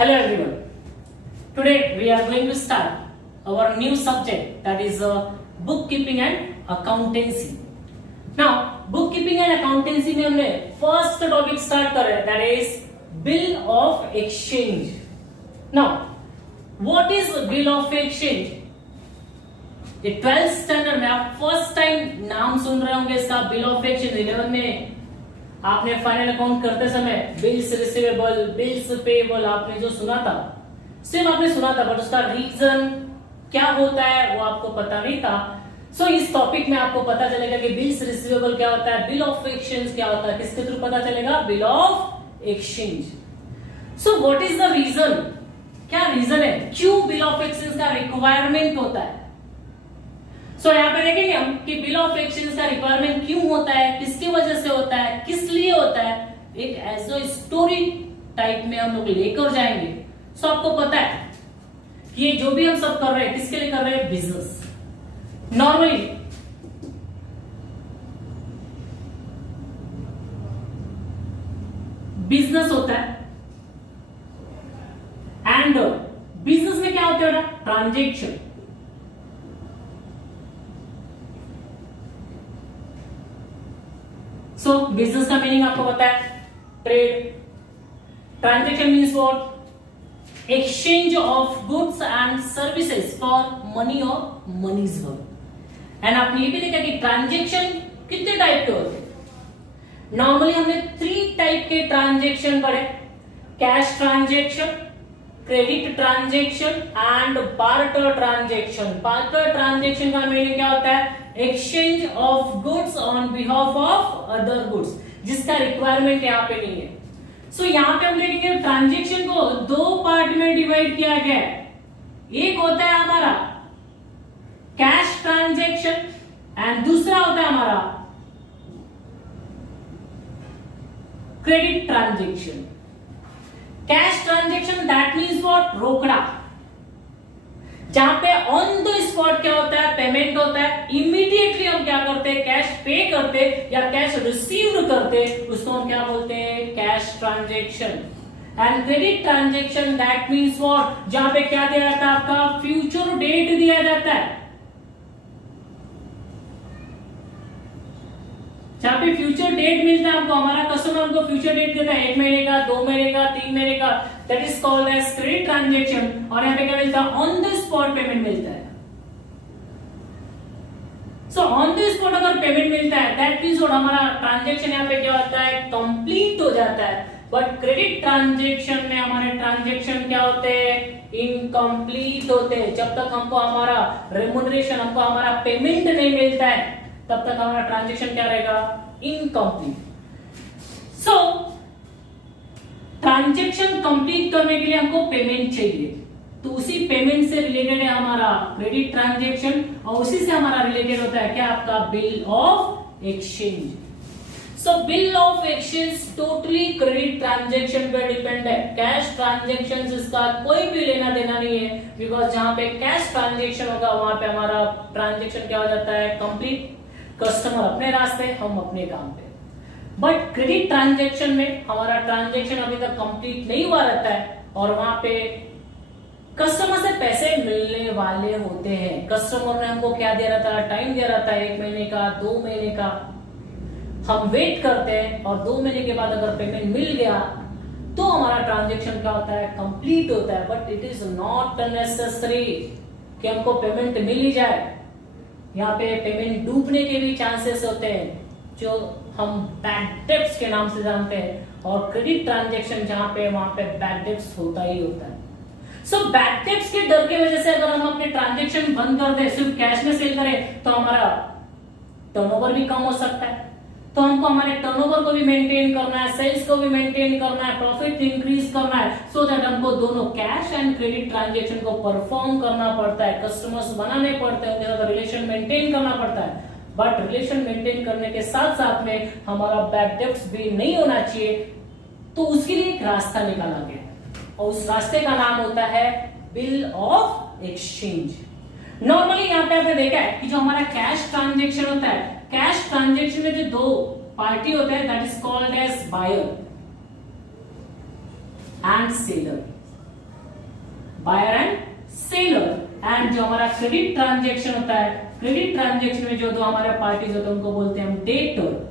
Hello everyone. Today we are going to start our new subject, that is bookkeeping and accountancy. Now bookkeeping and accountancy में हमने first topic start कर रहे हैं, that is bill of exchange. Now what is bill of exchange? ये 12th standard में आप first time नाम सुन रहे होंगे इसका, बिल ऑफ एक्सचेंज। 11 में आपने फाइनल अकाउंट करते समय बिल्स रिसीवेबल, बिल्स पेएबल आपने जो सुना था, सिर्फ आपने सुना था, बट उसका रीजन क्या होता है वो आपको पता नहीं था। सो इस टॉपिक में आपको पता चलेगा कि बिल्स रिसीवेबल क्या होता है, बिल ऑफ एक्सचेंज क्या होता है, किसके थ्रू पता चलेगा, bill of exchange. So what is the reason, क्या रीजन है क्यों बिल ऑफ एक्सचेंज का रिक्वायरमेंट होता है। सो यहाँ पे देखेंगे हम कि बिल ऑफ एक्सचेंज का रिक्वायरमेंट क्यों होता है, किसकी वजह से होता है, किस लिए होता है, एक एज अ स्टोरी टाइप में हम लोग लेकर जाएंगे। सो आपको पता है कि ये जो भी हम सब कर रहे हैं किसके लिए कर रहे हैं, बिजनेस। नॉर्मली बिजनेस होता है एंड बिजनेस में क्या होता है, ट्रांजेक्शन। सो बिजनेस का मीनिंग आपको पता है, trade. Transaction means what, exchange of goods and services for money और मनीज वर्थ। एंड आपने ये भी देखा कि ट्रांजेक्शन कितने टाइप के होते हैं। नॉर्मली हमने 3 टाइप के ट्रांजेक्शन पढ़े, cash transaction, credit transaction and barter transaction. Barter transaction का मीनिंग क्या होता है, exchange of goods on behalf of other goods, जिसका रिक्वायरमेंट यहाँ पे नहीं है। सो यहाँ पे हम देखेंगे ट्रांजेक्शन को 2 पार्ट में डिवाइड किया गया है। एक होता है हमारा कैश ट्रांजेक्शन एंड दूसरा होता है हमारा credit transaction. Cash transaction that means what, रोकड़ा, जहां पे ऑन द स्पॉट क्या होता है, पेमेंट होता है, इमीडिएटली हम क्या करते हैं, कैश पे करते या कैश रिसीव करते, उसको हम क्या बोलते हैं, cash transaction. And credit transaction that means what, जहां पे क्या दिया जाता है, आपका फ्यूचर डेट दिया जाता है, जहां पे फ्यूचर डेट मिलता है हमको, हमारा कस्टमर हमको फ्यूचर डेट देता है, 1 महीने का, 2 महीने का, 3 महीने का, that is called as credit transaction. और यहाँ पे क्या मिलता है, ऑन द स्पॉट पेमेंट मिलता है। सो ऑन द स्पॉट अगर पेमेंट मिलता है दैट मींस व्हाट, हमारा ट्रांजेक्शन यहाँ पे क्या होता है, कंप्लीट हो जाता है। बट क्रेडिट ट्रांजेक्शन में हमारे ट्रांजेक्शन क्या होते हैं, इनकम्प्लीट होते हैं। जब तक हमको हमारा रेम्युनरेशन, हमको हमारा पेमेंट नहीं मिलता है, तब तक हमारा ट्रांजेक्शन क्या रहेगा, इनकम्प्लीट। सो ट्रांजेक्शन कंप्लीट करने के लिए हमको पेमेंट चाहिए, तो उसी पेमेंट से रिलेटेड है हमारा क्रेडिट ट्रांजेक्शन, और उसी से हमारा रिलेटेड होता है क्या, आपका bill of exchange. So bill of exchange totally credit transaction पे डिपेंड है। कैश ट्रांजेक्शन इसका कोई भी लेना देना नहीं है, बिकॉज जहां पे कैश ट्रांजेक्शन होगा वहां पे हमारा ट्रांजेक्शन क्या हो जाता है, कंप्लीट। कस्टमर अपने रास्ते, हम अपने काम पे। बट क्रेडिट ट्रांजेक्शन में हमारा ट्रांजेक्शन अभी तक कंप्लीट नहीं हुआ रहता है, और वहां पे कस्टमर से पैसे मिलने वाले होते हैं। कस्टमर ने हमको क्या दे रहा था, टाइम दे रहा था, 1 महीने का, 2 महीने का। हम वेट करते हैं और 2 महीने के बाद अगर पेमेंट मिल गया तो हमारा ट्रांजेक्शन क्या होता है, कंप्लीट होता है। But it is not necessary कि हमको पेमेंट मिल ही जाए। यहाँ पे पेमेंट डूबने के भी चांसेस होते हैं, जो हम बैड डेब्ट्स के नाम से जानते हैं। और क्रेडिट ट्रांजेक्शन जहां पे, वहां पे बैड डेब्ट्स होता ही होता है। सो बैड डेब्ट्स के डर की वजह से अगर हम अपने ट्रांजेक्शन बंद कर दें, सिर्फ कैश में सेल करें, तो हमारा टर्नओवर भी कम हो सकता है। तो हमको हमारे टर्नओवर को भी मेंटेन करना है, सेल्स को भी मेंटेन करना है, प्रॉफिट इंक्रीज करना है, सो दैट हमको दोनों कैश एंड क्रेडिट ट्रांजेक्शन को परफॉर्म करना पड़ता है, कस्टमर्स बनाने पड़ते हैं, उनके साथ रिलेशन मेंटेन करना पड़ता है। बट रिलेशन मेंटेन करने के साथ साथ में हमारा बैड डेब्ट्स भी नहीं होना चाहिए, तो उसके लिए एक रास्ता निकाला गया, और उस रास्ते का नाम होता है बिल ऑफ एक्सचेंज। नॉर्मली यहाँ पे आपने देखा है कि जो हमारा कैश ट्रांजेक्शन होता है, कैश ट्रांजेक्शन में जो 2 पार्टी होते हैं, that is called as buyer and seller. Buyer and seller. And जो हमारा क्रेडिट ट्रांजेक्शन होता है, क्रेडिट ट्रांजेक्शन में जो दो हमारे पार्टीज होते हैं उनको बोलते हैं हम debtor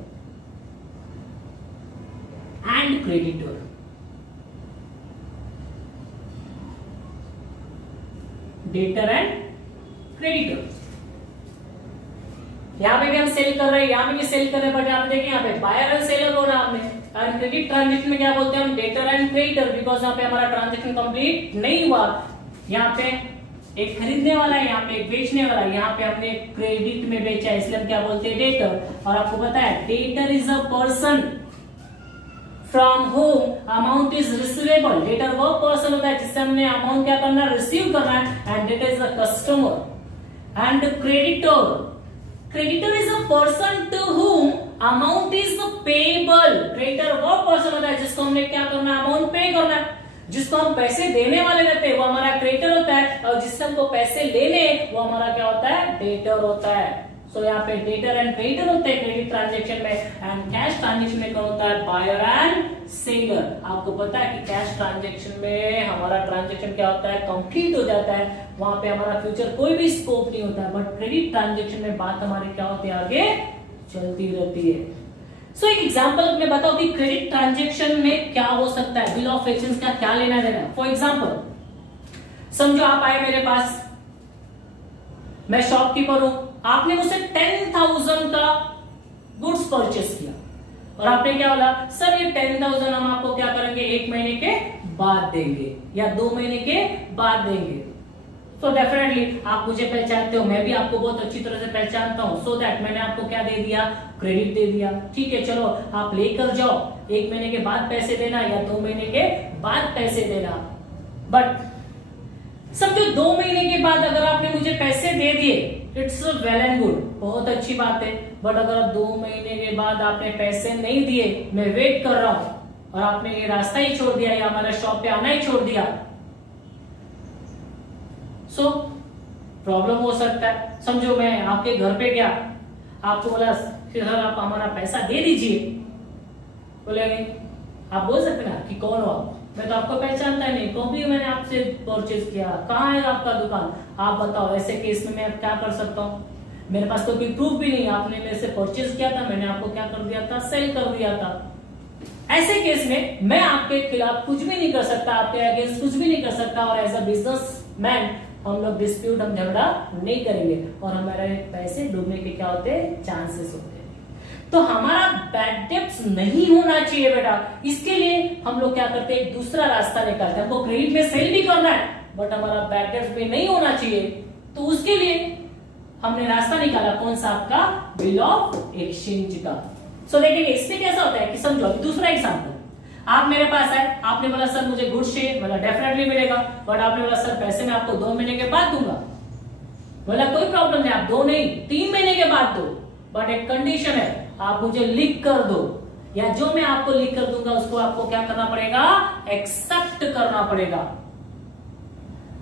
and creditor. Debtor and creditor. यहां पे भी हम सेल कर रहे हैं, यहां पे भी सेल कर रहे हैं, बट आप देखिए यहां पे बायर एंड सेलर बोला हमने। एंड क्रेडिट ट्रांजेक्शन में क्या बोलते हैं हम, डेटर एंड क्रेडिटर, बिकॉज यहां पे हमारा ट्रांजेक्शन कंप्लीट नहीं हुआ। यहां पे एक खरीदने वाला है, यहाँ पे एक बेचने वाला है, यहाँ पे हमने क्रेडिट में बेचा है, इसलिए हम क्या बोलते हैं, डेटर। और आपको पता है debtor is a person from home amount is receivable. Debtor वो पर्सन होता है जिससे हमने अमाउंट क्या करना है, रिसीव करना है। And debtor is a customer. And creditor, creditor is a person to whom amount is payable. Creditor वो पर्सन होता है जिसको हमने क्या करना है, अमाउंट पे करना है। जिसको हम पैसे देने वाले रहते हैं वो हमारा क्रेडिटर होता है, और जिससे हमको पैसे लेने वो हमारा क्या होता है, डेटर होता है। सो यहाँ पे डेटर एंड क्रेडिटर होते हैं क्रेडिट ट्रांजेक्शन में। एंड कैश ट्रांजेक्शन में कौन होता है, बायर एंड सेलर। आपको पता है कि कैश ट्रांजेक्शन में हमारा ट्रांजेक्शन क्या होता है, कंप्लीट हो जाता है, वहां पे हमारा फ्यूचर कोई भी स्कोप नहीं होता है। बट क्रेडिट ट्रांजेक्शन में बात हमारी क्या होती है, आगे चलती रहती है। सो एक एग्जांपल मैं बताऊं कि क्रेडिट ट्रांजेक्शन में क्या हो सकता है, बिल ऑफ एक्सचेंज का क्या लेना देना। फॉर एग्जांपल समझो आप आए मेरे पास, मैं शॉपकीपर हूं, आपने मुझसे 10,000 का गुड्स परचेस किया और आपने क्या बोला, सर ये 10,000 हम आपको क्या करेंगे, 1 महीने के बाद देंगे या 2 महीने के बाद देंगे। तो डेफिनेटली आप मुझे पहचानते हो, मैं भी आपको बहुत अच्छी तरह से पहचानता हूं। सो दैट मैंने आपको क्या दे दिया, क्रेडिट दे दिया। ठीक है, चलो आप लेकर जाओ, 1 महीने के बाद पैसे देना या 2 महीने के बाद पैसे देना। बट समझो 2 महीने के बाद अगर आपने मुझे पैसे दे दिए, इट्स वेल एंड गुड, बहुत अच्छी बात है। बट अगर 2 महीने के बाद आपने पैसे नहीं दिए, मैं वेट कर रहा हूं और आपने ये रास्ता ही छोड़ दिया या हमारे शॉप पे आना ही छोड़ दिया, सो प्रॉब्लम हो सकता है। समझो मैं आपके घर पे गया, आपको बोला सर आप हमारा पैसा दे दीजिए, बोलेंगे, आप बोल सकते ना कि कौन हो आप, मैं तो आपको पहचानता ही नहीं, कभी मैंने आपसे परचेज किया, कहाँ है आपका दुकान, आप बताओ। ऐसे केस में मैं क्या कर सकता हूँ, मेरे पास तो कोई प्रूफ भी नहीं, आपने मेरे से परचेज किया था, मैंने आपको क्या कर दिया था, सेल कर दिया था। ऐसे केस में मैं आपके खिलाफ कुछ भी नहीं कर सकता, आपके अगेंस्ट कुछ भी नहीं कर सकता, और एज अ बिजनेसमैन हम लोग डिस्प्यूट, हम झगड़ा नहीं करेंगे और हमारे पैसे डूबने के क्या होते हैं, चांसेस होते हैं। तो हमारा बैड डेब्ट्स नहीं होना चाहिए बेटा। इसके लिए हम लोग क्या करते हैं, दूसरा रास्ता निकालते हैं। हमको क्रेडिट में सेल भी करना है बट हमारा बैड डेब्ट्स भी नहीं होना चाहिए, तो उसके लिए हमने रास्ता निकाला, कौन सा, आपका बिल ऑफ एक्सचेंज का। सो देखेंगे इसमें कैसा होता है कि समझो अभी दूसरा एग्जांपल, आप मेरे पास आए, आपने बोला सर मुझे गुड्स चाहिए, बोला डेफिनेटली मिलेगा, बट आपने बोला सर पैसे मैं आपको 2 महीने के बाद दूंगा, बोला कोई प्रॉब्लम नहीं, आप 2 नहीं 3 महीने के बाद दो, बट एक कंडीशन है, आप मुझे लिख कर दो, या जो मैं आपको लिख कर दूंगा उसको आपको क्या करना पड़ेगा, एक्सेप्ट करना पड़ेगा।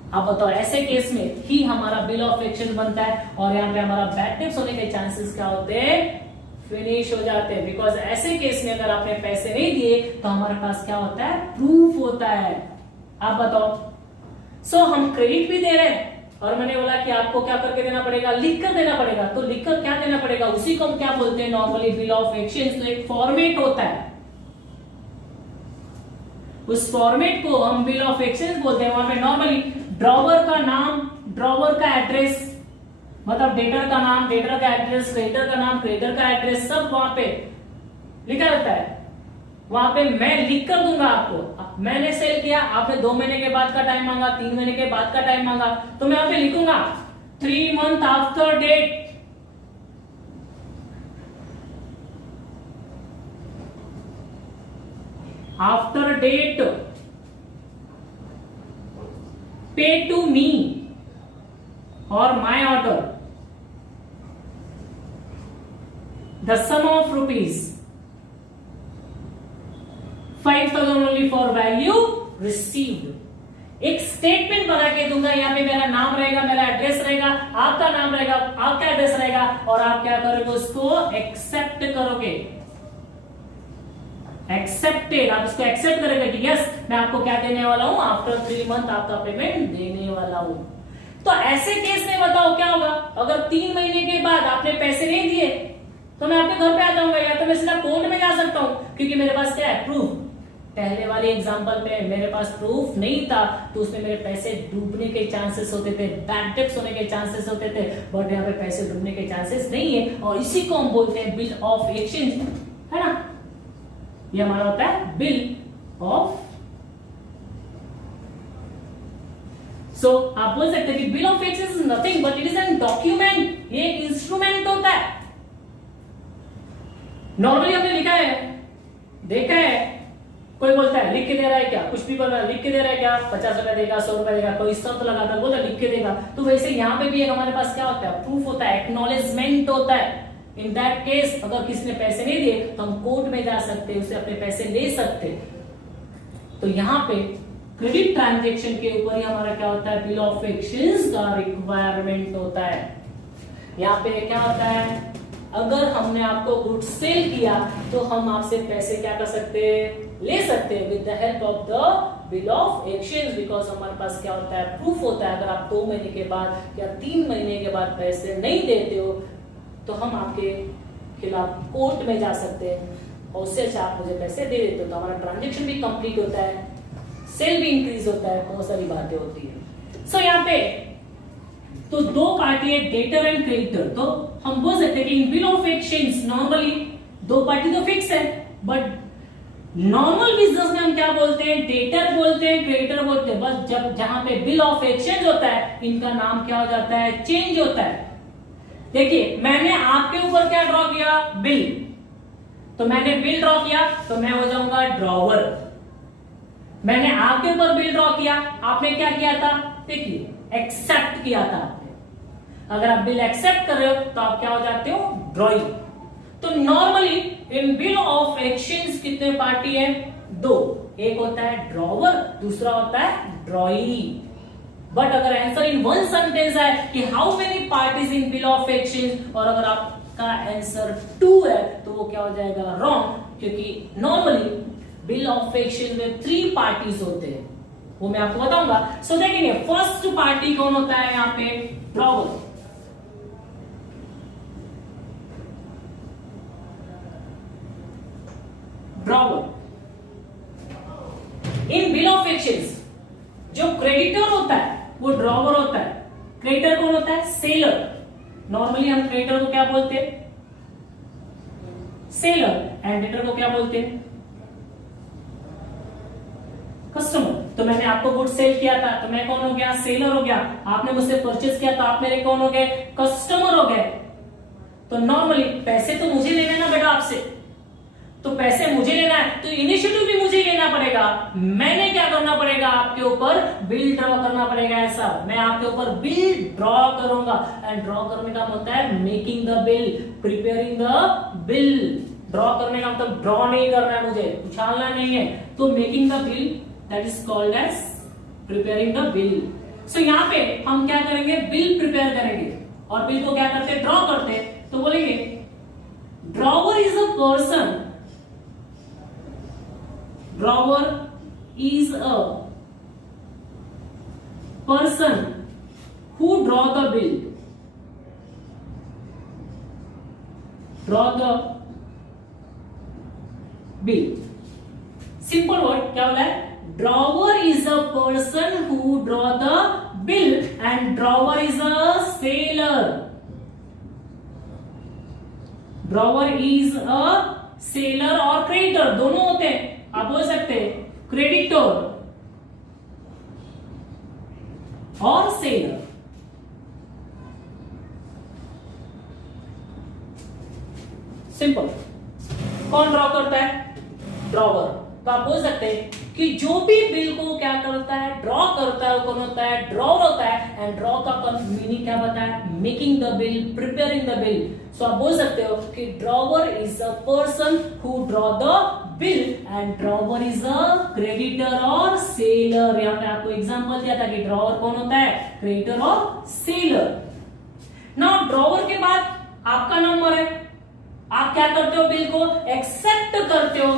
आप बताओ ऐसे केस में ही हमारा बिल ऑफ एक्सचेंज बनता है और यहाँ पे हमारा बैड डेब्ट्स होने के चांसेस क्या होते हैं, फिनिश हो जाते हैं। बिकॉज ऐसे केस में अगर आपने पैसे नहीं दिए तो हमारे पास क्या होता है, प्रूफ होता है। आप बताओ, सो हम क्रेडिट भी दे रहे हैं और मैंने बोला कि आपको क्या करके देना पड़ेगा, लिख कर देना पड़ेगा, तो लिखकर क्या देना पड़ेगा, उसी को हम क्या बोलते हैं नॉर्मली बिल ऑफ एक्सचेंज। तो एक फॉर्मेट होता है, उस फॉर्मेट को हम बिल ऑफ एक्सचेंज बोलते हैं। वहां पे नॉर्मली ड्रॉवर का नाम, ड्रॉवर का एड्रेस, मतलब डेटर का नाम, डेटर का एड्रेस, क्रेडिटर का नाम, क्रेडिटर का एड्रेस, सब वहां पे लिखा रहता है। वहां पे मैं लिख कर दूंगा आपको, मैंने सेल किया, आपने 2 महीने के बाद का टाइम मांगा, 3 महीने के बाद का टाइम मांगा, तो मैं वहां पे लिखूंगा 3 month after date. After date pay to me or my order the sum of rupees 5,000 only for value received। एक स्टेटमेंट बना के दूंगा, यहाँ पे मेरा नाम रहेगा, मेरा एड्रेस रहेगा, आपका नाम रहेगा, आपका एड्रेस रहेगा, और आप क्या करोगे, उसको एक्सेप्ट करोगे। एक्सेप्टेड, आप इसको एक्सेप्ट करेंगे कि यस मैं आपको क्या देने वाला हूं, आफ्टर 3 मंथ आपका पेमेंट देने वाला हूं। तो ऐसे केस में बताओ क्या होगा, अगर 3 महीने के बाद आपने पैसे नहीं दिए तो मैं आपके घर पे आ जाऊंगा, या तो मैं सीधा कोर्ट में जा सकता हूं, क्योंकि मेरे पास क्या है, प्रूफ। पहले वाले एग्जांपल में मेरे पास प्रूफ नहीं था, तो उसमें मेरे पैसे डूबने के चांसेस होते थे, बैड डेट्स होने के चांसेस होते थे, बट यहाँ पे पैसे डूबने के चांसेस नहीं है, और इसी को हम बोलते हैं बिल ऑफ एक्सचेंज, है ना। ये हमारा होता है बिल ऑफ। सो आप बोल सकते हैं कि bill of exchange is nothing but it is an document, ये एक इंस्ट्रूमेंट होता है। नॉर्मली हमने लिखा है, देखा है, कोई बोलता है लिख के दे रहा है क्या, कुछ भी बोल रहा है लिख के दे रहा है क्या, 50 रुपए देगा, 100 रुपए देगा, कोई शर्त लगाता है, बोलता है लिख के देगा। तो वैसे यहाँ पे भी एक हमारे पास क्या होता है, प्रूफ होता है, एक्नॉलेजमेंट होता है। इन दैट केस अगर किसी ने पैसे नहीं दिए तो हम कोर्ट में जा सकते हैं, उससे अपने पैसे ले सकते हैं। तो यहाँ पे क्रेडिट ट्रांजेक्शन के ऊपर ही हमारा क्या होता है, बिल ऑफ एक्सचेंज का रिक्वायरमेंट होता है। यहाँ पे क्या होता है, अगर हमने आपको गुड सेल किया तो हम आपसे पैसे क्या कर सकते हैं, ले सकते हैं with the help of the bill of exchange, because हमारे पास क्या होता है, प्रूफ होता है। अगर आप 2 महीने के बाद या 3 महीने के बाद पैसे नहीं देते हो तो हम आपके खिलाफ कोर्ट में जा सकते हैं, और उससे अच्छा आप मुझे पैसे दे देते हो तो हमारा ट्रांजेक्शन भी कंप्लीट होता है, सेल भी इंक्रीज होता है, बहुत सारी बातें होती है। सो यहाँ पे तो 2 पार्टी है, डेटर एंड क्रेडिटर। तो हम बोल सकते हैं कि in bill of exchange normally 2 party तो फिक्स है, बट नॉर्मल बिजनेस में हम क्या बोलते हैं, डेटर बोलते हैं, क्रेडिटर बोलते हैं। बस जब जहां पे बिल ऑफ एक्सचेंज होता है इनका नाम क्या हो जाता है, चेंज होता है। देखिए मैंने आपके ऊपर क्या ड्रॉ किया, बिल, तो मैंने बिल ड्रॉ किया तो मैं हो जाऊंगा ड्रॉवर। मैंने आपके ऊपर बिल ड्रॉ किया, आपने क्या किया था, देखिए एक्सेप्ट किया था आपने। अगर आप बिल एक्सेप्ट कर रहे हो तो आप क्या हो जाते हो, ड्रॉइंग। तो normally in bill of exchange कितने पार्टी है, 2, एक होता है ड्रॉवर, दूसरा होता है ड्रॉई। बट अगर आंसर इन वन सेंटेंस है कि how many parties in bill of exchange, और अगर आपका आंसर 2 है तो वो क्या हो जाएगा, रॉन्ग, क्योंकि नॉर्मली बिल ऑफ एक्सचेंज में 3 पार्टीज होते हैं, वो मैं आपको बताऊंगा। सो देखेंगे फर्स्ट पार्टी कौन होता है, यहाँ पे drawer. Drawer in bill of exchange जो क्रेडिटर होता है वो ड्रॉवर होता है। क्रेडिटर कौन होता है, सेलर। नॉर्मली हम क्रेडिटर को क्या बोलते हैं, सेलर, एंड डेटर को क्या बोलते हैं, कस्टमर। तो मैंने आपको गुड सेल किया था तो मैं कौन हो गया, सेलर हो गया। आपने मुझसे परचेज किया तो आप मेरे कौन हो गए, कस्टमर हो गए। तो नॉर्मली पैसे तो मुझे लेना ना बेटा आपसे, तो पैसे मुझे लेना है तो इनिशिएटिव भी मुझे लेना पड़ेगा। मैंने क्या करना पड़ेगा, आपके ऊपर बिल ड्रॉ करना पड़ेगा। ऐसा मैं आपके ऊपर बिल ड्रॉ करूंगा, एंड ड्रॉ करने का मतलब है making the bill, preparing the bill. Draw करने का मतलब ड्रॉ नहीं करना है, मुझे उछालना नहीं है। तो making the bill that is called as preparing the bill. So यहाँ पे हम क्या करेंगे, बिल प्रिपेयर करेंगे, और बिल को क्या करते हैं, ड्रॉ करते हैं। तो बोलेंगे drawer is a person, drawer is a person who draw the bill. Draw the bill. Simple word क्या बोला है, drawer is a person who draw the bill and drawer is a sailor. Drawer is a sailor और creditor दोनों होते हैं। आप बोल सकते हैं क्रेडिटर और सेलर। सिंपल। कौन ड्रॉ करता है, ड्रॉवर। तो आप बोल सकते हैं कि जो भी बिल को क्या करता है, ड्रॉ करता है, वो कौन होता है, ड्रॉवर होता है। एंड ड्रॉ का मीनिंग क्या बताया, making the bill, preparing the bill. So आप बोल सकते हो कि drawer is a person who draw the bill and drawer is a creditor or seller. यहाँ पे आपको एग्जांपल दिया था कि ड्रॉवर कौन होता है, creditor or seller. Now drawer के बाद आपका नंबर है, आप क्या करते हो, बिल को एक्सेप्ट करते हो।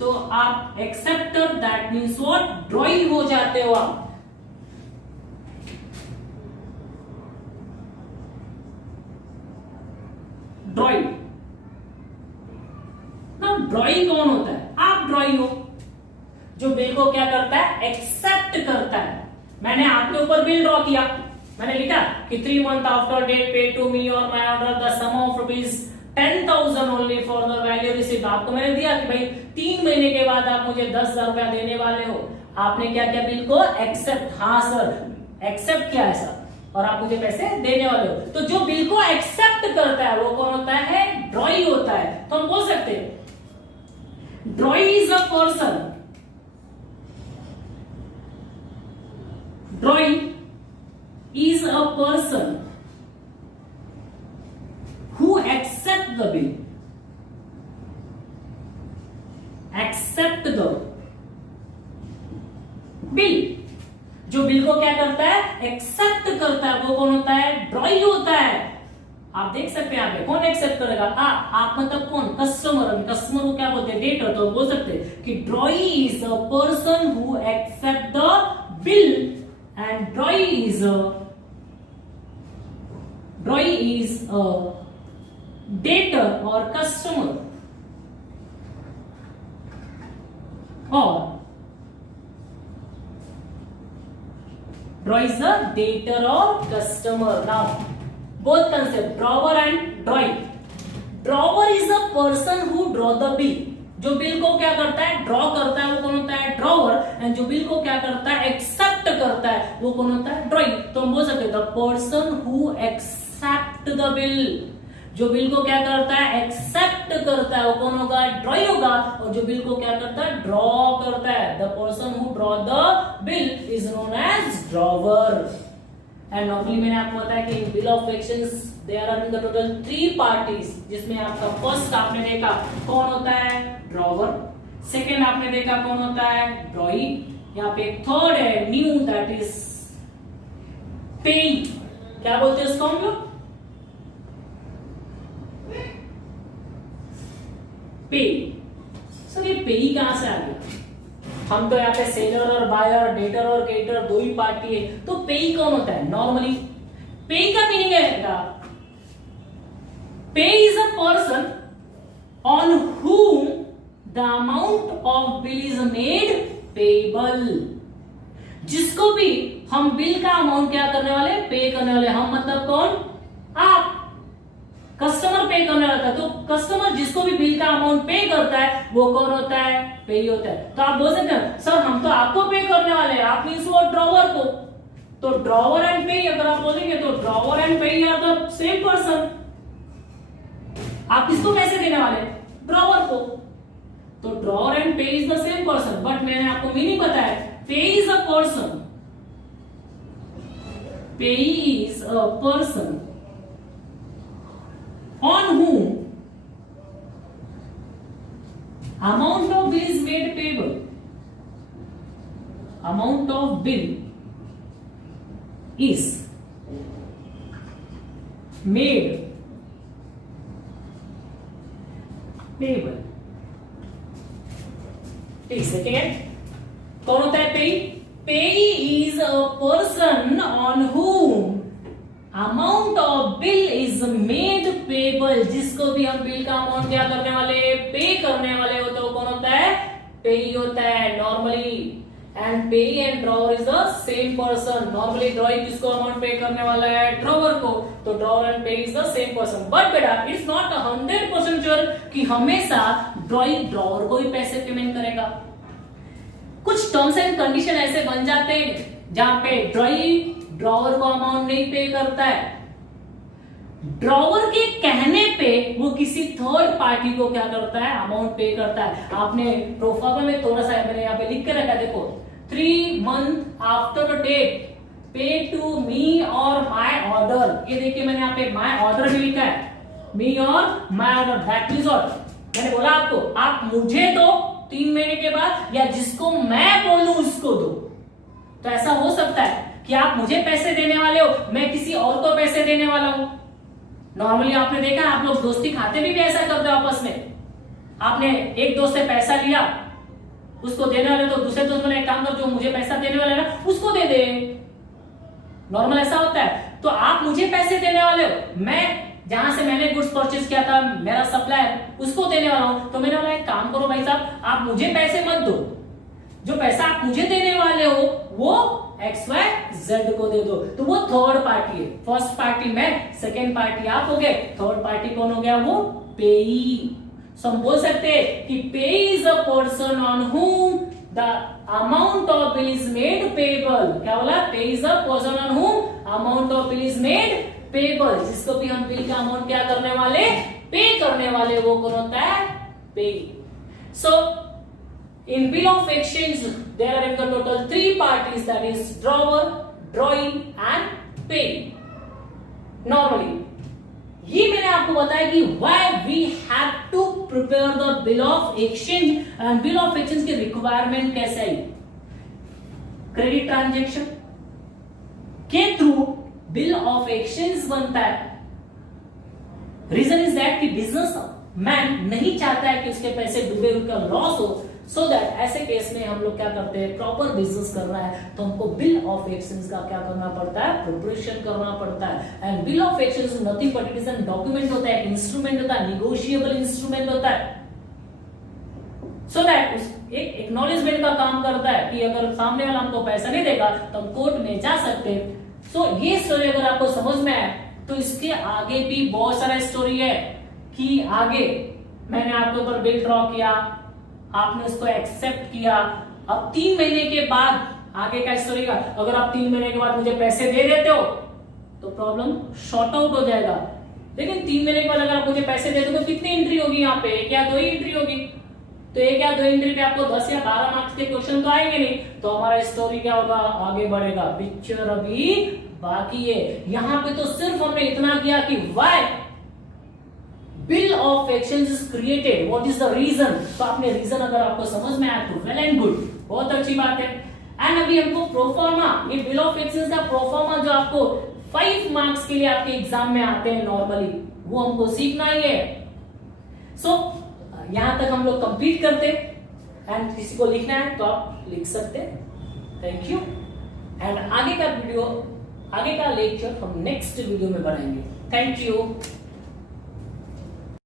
तो आप acceptor that means what, drawing हो जाते हो आप। ड्रॉइंग ना, ड्रॉइंग कौन होता है? आप ड्रॉइंग हो। जो बिल को क्या करता है? एक्सेप्ट करता है। मैंने आपके ऊपर बिल ड्रॉ किया, मैंने लिखा कि 3 months after date pay to me or my order the sum of rupees 10,000 only for the value received. आपको मैंने दिया कि भाई 3 महीने के बाद आप मुझे 10,000 रुपया देने वाले हो। आपने क्या किया? बिल को एक्सेप्ट, हाँ सर एक्सेप्ट किया है सर, और आप मुझे पैसे देने वाले हो। तो जो बिल को एक्सेप्ट करता है वो कौन होता है? ड्रॉई होता है। तो हम बोल सकते हैं ड्रॉई is a person, ड्रॉई is a person who accept the bill, accept the bill। जो बिल को क्या करता है? एक्सेप्ट करता है, वो कौन होता है? ड्रॉई होता है। आप देख सकते हैं यहाँ पे कौन एक्सेप्ट करेगा? आप मतलब कौन? कस्टमर। कस्टमर को क्या बोलते हैं? डेटर। तो बोल सकते हैं कि drawee is a person who accept the bill and drawee is a debtor or customer, or drawee is a debtor or customer। Now both concept, drawer and ड्रॉई। drawer is a person who draw the bill। जो bill को क्या करता है? Draw करता है, वो कौन होता है? ड्रॉवर। एंड जो बिल को क्या करता है? एक्सेप्ट करता है, वो कौन होता है? ड्रॉइंग। तो हम बोल सकते हैं the person who accept the bill. जो बिल को क्या करता है? एक्सेप्ट करता है, वो कौन होगा? ड्रॉई होगा। और जो बिल को क्या करता है? ड्रॉ करता है। The person who draw the bill is known as drawer. And normally मैंने आपको बताया कि bill of actions there are in the total 3 parties, जिसमें आपका फर्स्ट आपने देखा कौन होता है? ड्रॉवर। सेकेंड आपने देखा कौन होता है? ड्रॉई। यहाँ पे थर्ड है न्यू, दैट इज पेई। क्या बोलते हैं इसको हम लोग? पेई। सर ये पेई कहां से आ गया? हम तो यहाँ पे सेलर और बायर, डेटर और क्रेडिटर 2 ही पार्टी है, तो पेई कौन होता है? नॉर्मली पेई का मीनिंग है पे is a person on whom the amount of bill is made payable। जिसको भी हम बिल का अमाउंट क्या करने वाले? पे करने वाले। हम मतलब कौन? आप। कस्टमर पे करने वाला था, तो कस्टमर जिसको भी बिल का अमाउंट पे करता है वो कौन होता है? पे होता है। तो आप बोल सकते हैं सर हम तो आपको पे करने वाले हैं, आप मीन्स वो ड्रॉवर को। तो ड्रॉवर एंड पे अगर आप बोलेंगे तो ड्रॉवर एंड पे आर द सेम पर्सन। आप किसको पैसे देने वाले? ड्रॉवर को। तो ड्रॉवर एंड पे is the same person, but मैंने आपको मीनिंग बताया पे इज अ पर्सन, पे is a person on whom amount of bill is made payable। amount of bill is made payable। ठीक सेकेंड कौन होता है? पेई। पेई is a person on whom amount of bill is made payable. जिसको भी हम बिल का अमाउंट क्या करने वाले? पे करने वाले होते हैं, वो कौन होता है? पेई होता है नॉर्मली। एंड पेई and drawer is the same person. Normally ड्रॉई किसको अमाउंट पे करने वाला है? ड्रॉवर को। तो ड्रॉवर एंड पे is the same person. But बेटा इट्स नॉट 100% श्योर कि हमेशा ड्रॉई ड्रॉवर को ही पैसे पेमेंट करेगा। कुछ टर्म्स एंड कंडीशन ऐसे बन जाते हैं जहां पे ड्रॉई ड्रॉवर को अमाउंट नहीं पे करता है, ड्रॉवर के कहने पे वो किसी थर्ड पार्टी को क्या करता है? अमाउंट पे करता है। आपने प्रोफार्मा में थोड़ा सा मैंने यहाँ पे लिख के रखा, देखो 3 months after date pay to me or my order. ये देखिए मैंने यहाँ पे माय ऑर्डर भी लिखा है, मी or my order. That means what? मैंने बोला आपको आप मुझे दो 3 महीने के बाद, या जिसको मैं बोलूं उसको दो। तो ऐसा हो सकता है कि आप मुझे पैसे देने वाले हो, मैं किसी और को पैसे देने वाला हूं। नॉर्मली आपने देखा आप लोग दोस्ती खाते भी ऐसा करते हो आपस में। आपने एक दोस्त से पैसा लिया उसको देने वाले तो दूसरे दोस्त बोले एक काम कर, जो मुझे पैसा देने वाला है ना उसको दे दे। नॉर्मल ऐसा होता है। तो आप मुझे पैसे देने वाले हो, मैं जहां से मैंने गुड्स परचेज किया था मेरा सप्लायर उसको देने वाला हूं, तो मैंने बोला एक काम करो भाई साहब, आप मुझे पैसे मत दो, जो पैसा आप मुझे देने वाले हो वो XYZ को दे दो। तो वो थर्ड पार्टी है। फर्स्ट पार्टी मैं, सेकेंड पार्टी आप हो गए, थर्ड पार्टी कौन हो गया? वो पेई। सो हम बोल सकते हैं कि पेई is a person on whom the amount of bill is made payable. क्या बोला? पेई इज अ पर्सन ऑन हुम amount of bill is made payable. जिसको भी हम बिल का अमाउंट क्या करने वाले? पे करने वाले, वो कौन होता है? पेई। सो in bill of exchange there are in the total 3 parties, that is drawer, drawing and paying. Normally ये मैंने आपको बताया कि why we have to prepare the bill of exchange, and bill of exchange की रिक्वायरमेंट कैसे आई? Credit transaction के through bill of exchange बनता है। रीजन इज दैट कि बिजनेस मैन नहीं चाहता है कि उसके पैसे डूबे, उनका लॉस हो। सो दैट ऐसे केस में हम लोग क्या करते हैं? प्रॉपर बिजनेस करना है तो हमको बिल ऑफ एक्सचेंज का क्या करना पड़ता है? प्रिपरेशन करना पड़ता है। And bill of exchange nothing but it is an document होता है, इंस्ट्रूमेंट होता है, निगोशिएबल इंस्ट्रूमेंट होता है। सो दैट एक एक्नॉलेजमेंट का काम करता है कि अगर सामने वाला हमको पैसा नहीं देगा तो हम कोर्ट में जा सकते हैं। सो ये स्टोरी अगर आपको समझ में आए तो इसके आगे भी बहुत सारा स्टोरी है कि आगे मैंने आपके ऊपर बिल ड्रॉ किया, आपने उसको एक्सेप्ट किया, अब 3 महीने के बाद आगे का स्टोरी का, अगर आप 3 महीने के बाद मुझे पैसे दे देते हो तो प्रॉब्लम शॉर्ट आउट हो जाएगा। लेकिन 3 महीने के बाद अगर आप मुझे पैसे दे दो तो कितनी एंट्री होगी? यहाँ पे 1 या 2 ही एंट्री होगी। तो 1 या 2 एंट्री पे आपको 10 या 12 मार्क्स के क्वेश्चन तो आएंगे नहीं, तो हमारा स्टोरी क्या होगा? आगे बढ़ेगा। पिक्चर अभी बाकी है। यहाँ पे तो सिर्फ हमने इतना किया कि why bill of exchange is created, what is the reason. तो आपने रीजन अगर आपको समझ में आया तो वेल एंड गुड, बहुत अच्छी बात है। एंड अभी हमको प्रोफॉर्मा, ये बिल ऑफ एक्सचेंज का प्रोफॉर्मा जो आपको 5 मार्क्स के लिए आपके एग्जाम में आते हैं नॉर्मली, वो हमको सीखना ही है। सो यहां तक हम लोग कंप्लीट करते एंड किसी को लिखना है तो आप लिख सकते हैं। Thank you. एंड आगे का लेक्चर हम नेक्स्ट वीडियो में बनाएंगे। Thank you.